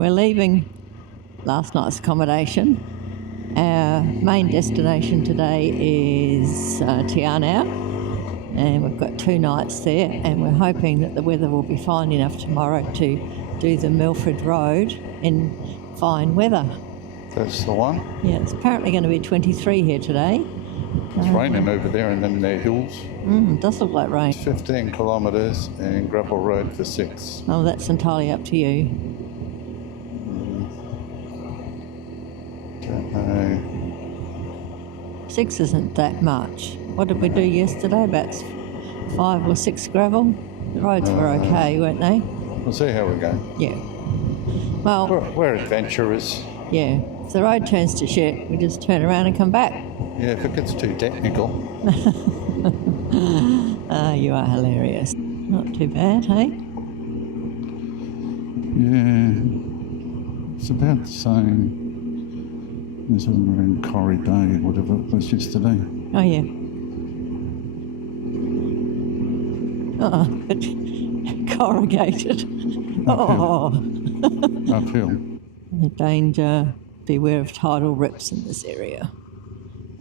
We're leaving last night's accommodation. Our main destination today is Te Anau, and we've got 2 nights there, and we're hoping that the weather will be fine enough tomorrow to do the Milford Road in fine weather. That's the one. Yeah, it's apparently going to be 23 here today. It's raining over there and then the hills. It does look like rain. 15 kilometres and gravel road for 6. Oh, that's entirely up to you. Don't know. 6 isn't that much. What did we do yesterday? About 5 or 6 gravel? The roads were okay, weren't they? We'll see how we go. Yeah. Well, We're adventurers. yeah. If the road turns to shit, we just turn around and come back. Yeah, if it gets too technical. You are hilarious. Not too bad, hey? Yeah, it's about the same as when we were in Corrie Bay, whatever it was yesterday. Oh, yeah. But corrugated. Uphill. Danger. Beware of tidal rips in this area.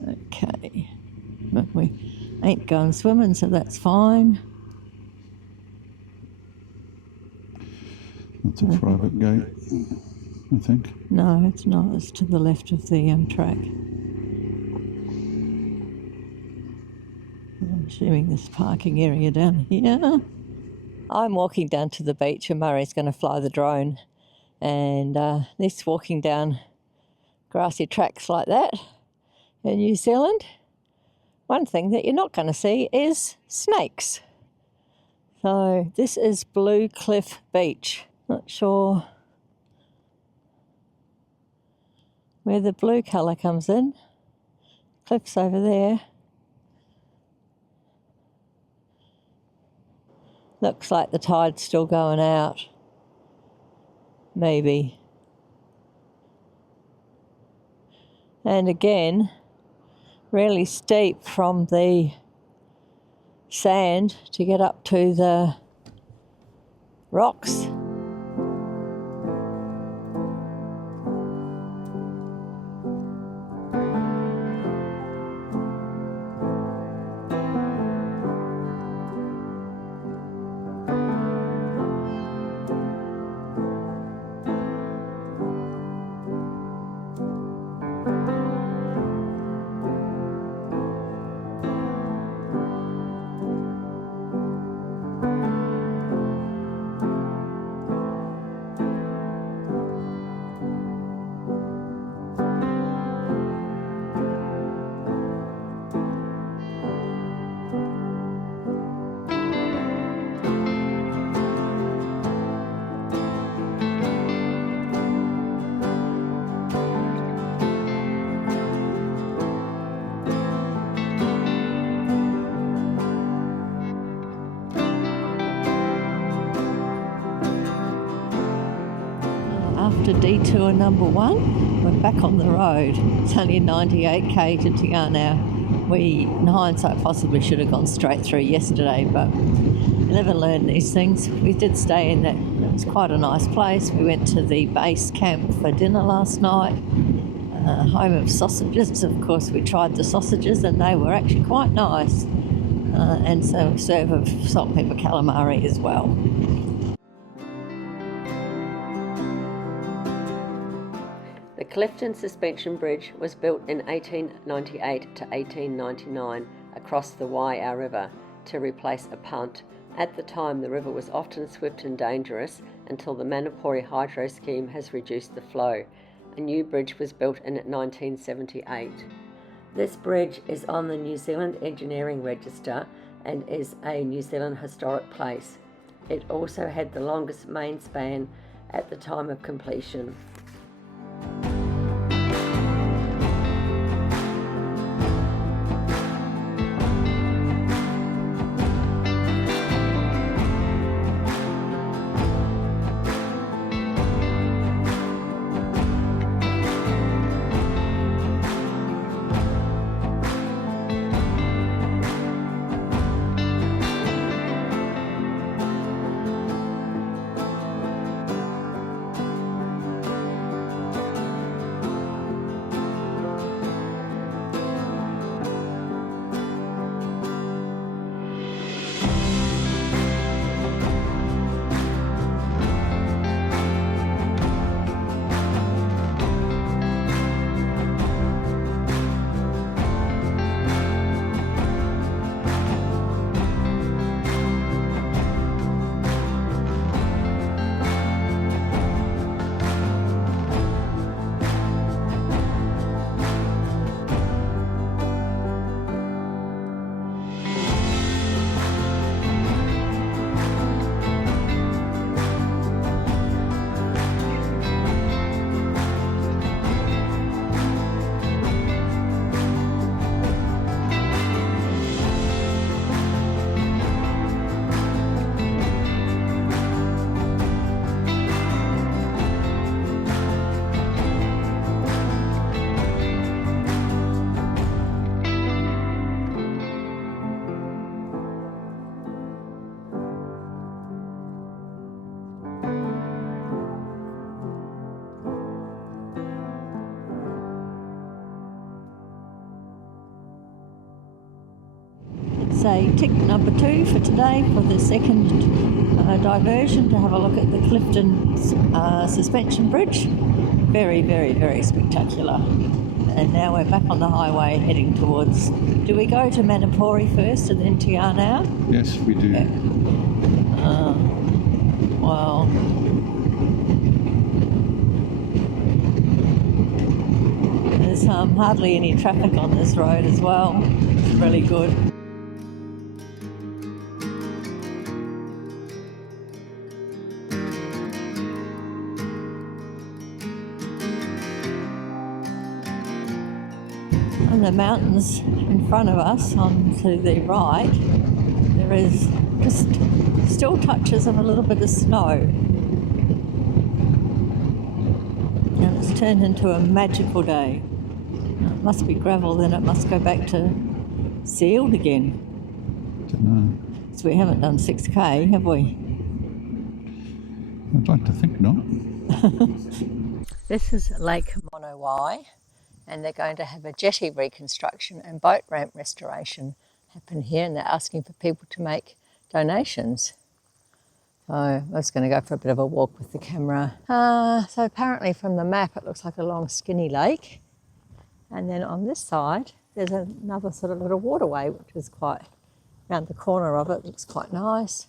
Okay. But we ain't going swimming, so that's fine. That's a private gate, I think. No, it's not. It's to the left of the track. I'm assuming this parking area down here. I'm walking down to the beach and Murray's going to fly the drone. And this walking down grassy tracks like that in New Zealand, one thing that you're not going to see is snakes. So this is Bluecliff Beach. Not sure where the blue colour comes in. Cliffs over there. Looks like the tide's still going out. Maybe. And again, really steep from the sand to get up to the rocks. After detour number 1, we're back on the road. It's only 98k to Te Anau. We, in hindsight, possibly should have gone straight through yesterday, but you never learn these things. We did stay in that. It was quite a nice place. We went to the base camp for dinner last night. Home of sausages. Of course, we tried the sausages and they were actually quite nice. And so serve of salt, pepper, calamari as well. The Clifden Suspension Bridge was built in 1898 to 1899 across the Waiau River to replace a punt. At the time, the river was often swift and dangerous until the Manapori Hydro Scheme has reduced the flow. A new bridge was built in 1978. This bridge is on the New Zealand Engineering Register and is a New Zealand historic place. It also had the longest main span at the time of completion. say tick number 2 for today for the second diversion, to have a look at the Clifden suspension bridge. Very, very, very spectacular. And now we're back on the highway heading towards... Do we go to Manapori first and then Te Anau? Yes, we do. Yeah. Well... There's hardly any traffic on this road as well. It's really good. On the mountains in front of us, on to the right, there is just still touches of a little bit of snow. And it's turned into a magical day. It must be gravel, then it must go back to sealed again. Don't know. So we haven't done 6k, have we? I'd like to think not. This is Lake Monowai, and they're going to have a jetty reconstruction and boat ramp restoration happen here, and they're asking for people to make donations. So I was going to go for a bit of a walk with the camera. So apparently from the map it looks like a long skinny lake, and then on this side there's another sort of little waterway which is quite, around the corner of it, looks quite nice.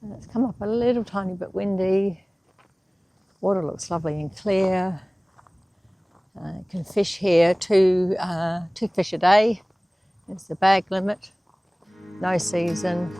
And it's come up a little tiny bit windy. Water looks lovely and clear. You can fish here, two fish a day. There's the bag limit, no season.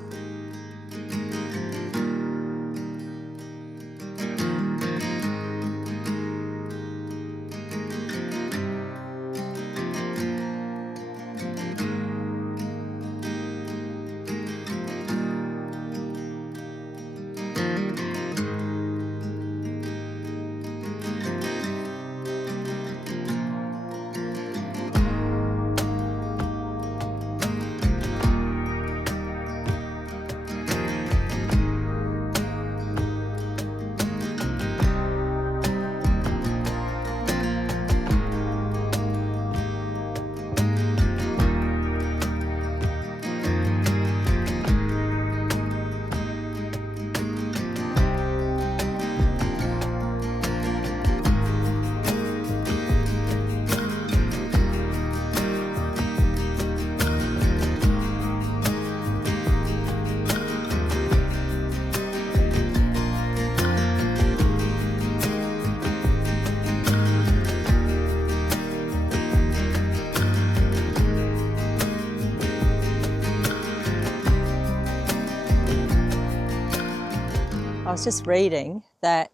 I was just reading that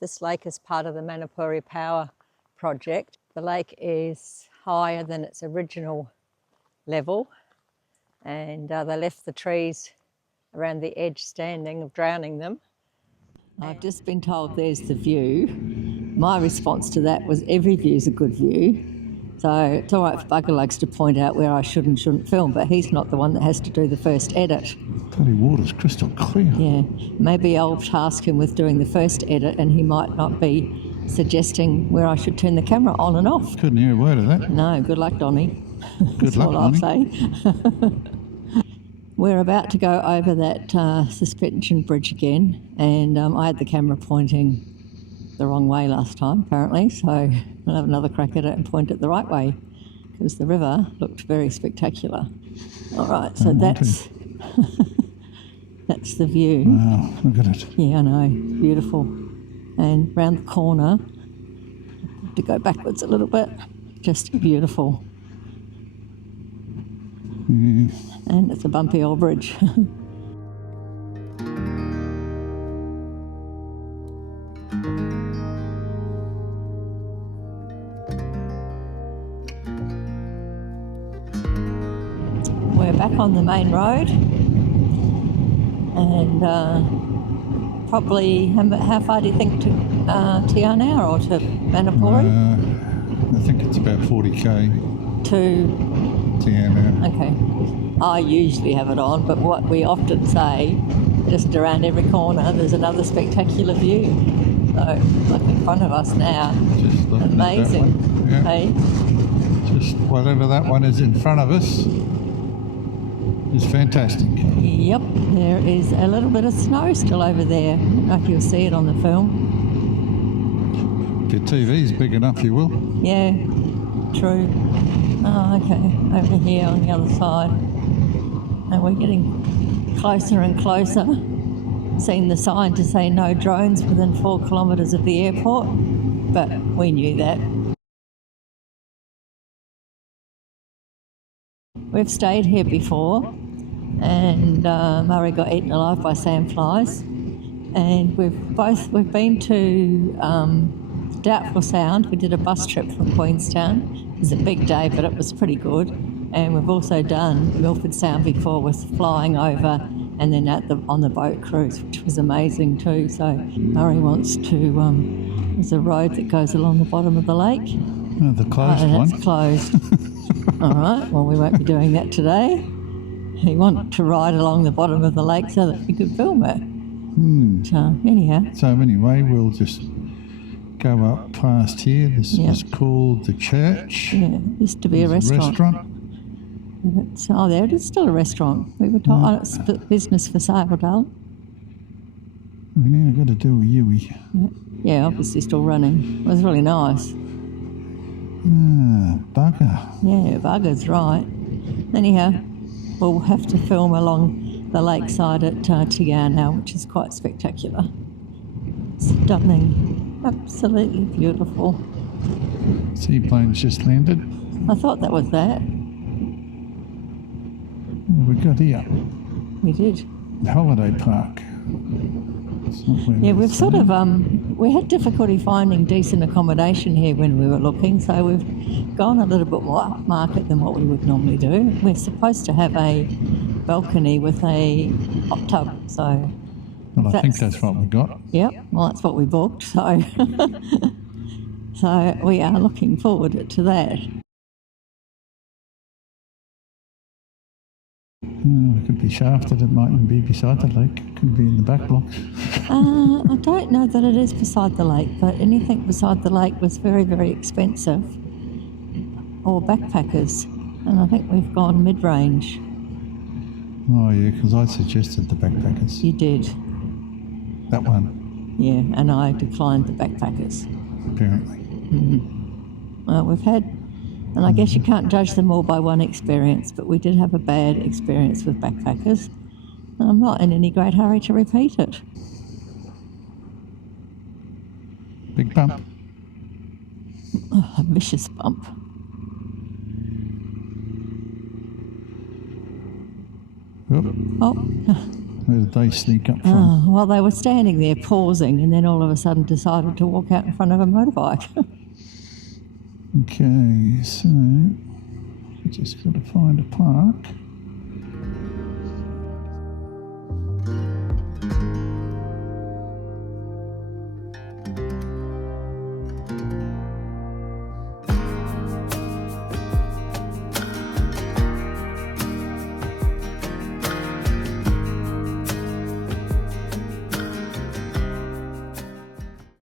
this lake is part of the Manapori Power project. The lake is higher than its original level, and they left the trees around the edge standing, of drowning them. I've just been told there's the view. My response to that was every view's a good view. So it's all right for Buggerlugs to point out where I should and shouldn't film, but he's not the one that has to do the first edit. Bloody water's crystal clear. Yeah, maybe I'll task him with doing the first edit and he might not be suggesting where I should turn the camera on and off. Couldn't hear a word of that. No, good luck, Donnie. Good luck, all I'll Donnie. say. We're about to go over that suspension bridge again, and I had the camera pointing the wrong way last time, apparently, so I'll have another crack at it and point it the right way, because the river looked very spectacular. All right, so that's that's the view. Wow, look at it. Yeah, I know, beautiful. And round the corner, to go backwards a little bit, just beautiful. Yeah. And it's a bumpy old bridge. We're back on the main road, and probably how far do you think to Te Anau or to Manapori? I think it's about 40k To Te Anau. Okay. I usually have it on, but what we often say, just around every corner, there's another spectacular view. So, like in front of us now, Just looking amazing. At that one. Yeah. Hey? Just whatever that one is in front of us. is fantastic. Yep, there is a little bit of snow still over there. I don't know if you'll see it on the film. If your TV's big enough, you will. Yeah, true. Oh, okay, over here on the other side. And we're getting closer and closer. Seen the sign to say no drones within 4 kilometres of the airport, but we knew that. We've stayed here before, and Murray got eaten alive by sandflies. And we've been to Doubtful Sound. We did a bus trip from Queenstown. It was a big day, but it was pretty good. And we've also done Milford Sound before, with flying over, and then on the boat cruise, which was amazing too. So Murray wants to. There's a road that goes along the bottom of the lake. Oh, the closed one. That's closed. All right. Well, we won't be doing that today. He wanted to ride along the bottom of the lake so that we could film it. Anyhow. So anyway, we'll just go up past here. This is called the church. Yeah, used to be a restaurant. There it is, still a restaurant. We were told it's business for sale, darling. We now got to do a Yui. Yeah, obviously still running. It was really nice. Bugger. Yeah, bugger's right. Anyhow, we'll have to film along the lakeside at Te Anau, which is quite spectacular. Stunning. Absolutely beautiful. Seaplane's just landed. I thought that was that. What have we got here? We did. The holiday park. Yeah, we've sort of, we had difficulty finding decent accommodation here when we were looking, so we've gone a little bit more upmarket than what we would normally do. We're supposed to have a balcony with a hot tub, so... Well, I think that's what we got. Yep, well, that's what we booked, so... so we are looking forward to that. It could be shafted, it mightn't be beside the lake, it could be in the back blocks. I don't know that it is beside the lake, but anything beside the lake was very, very expensive. Or backpackers, and I think we've gone mid-range. Oh yeah, because I suggested the backpackers. You did. That one. Yeah, and I declined the backpackers. Apparently. Well, we've had... And I guess you can't judge them all by one experience, but we did have a bad experience with backpackers. And I'm not in any great hurry to repeat it. Big bump. Oh, a vicious bump. Oh. Where did they sneak up from? Oh, well, they were standing there pausing and then all of a sudden decided to walk out in front of a motorbike. Okay, so we just got to find a park.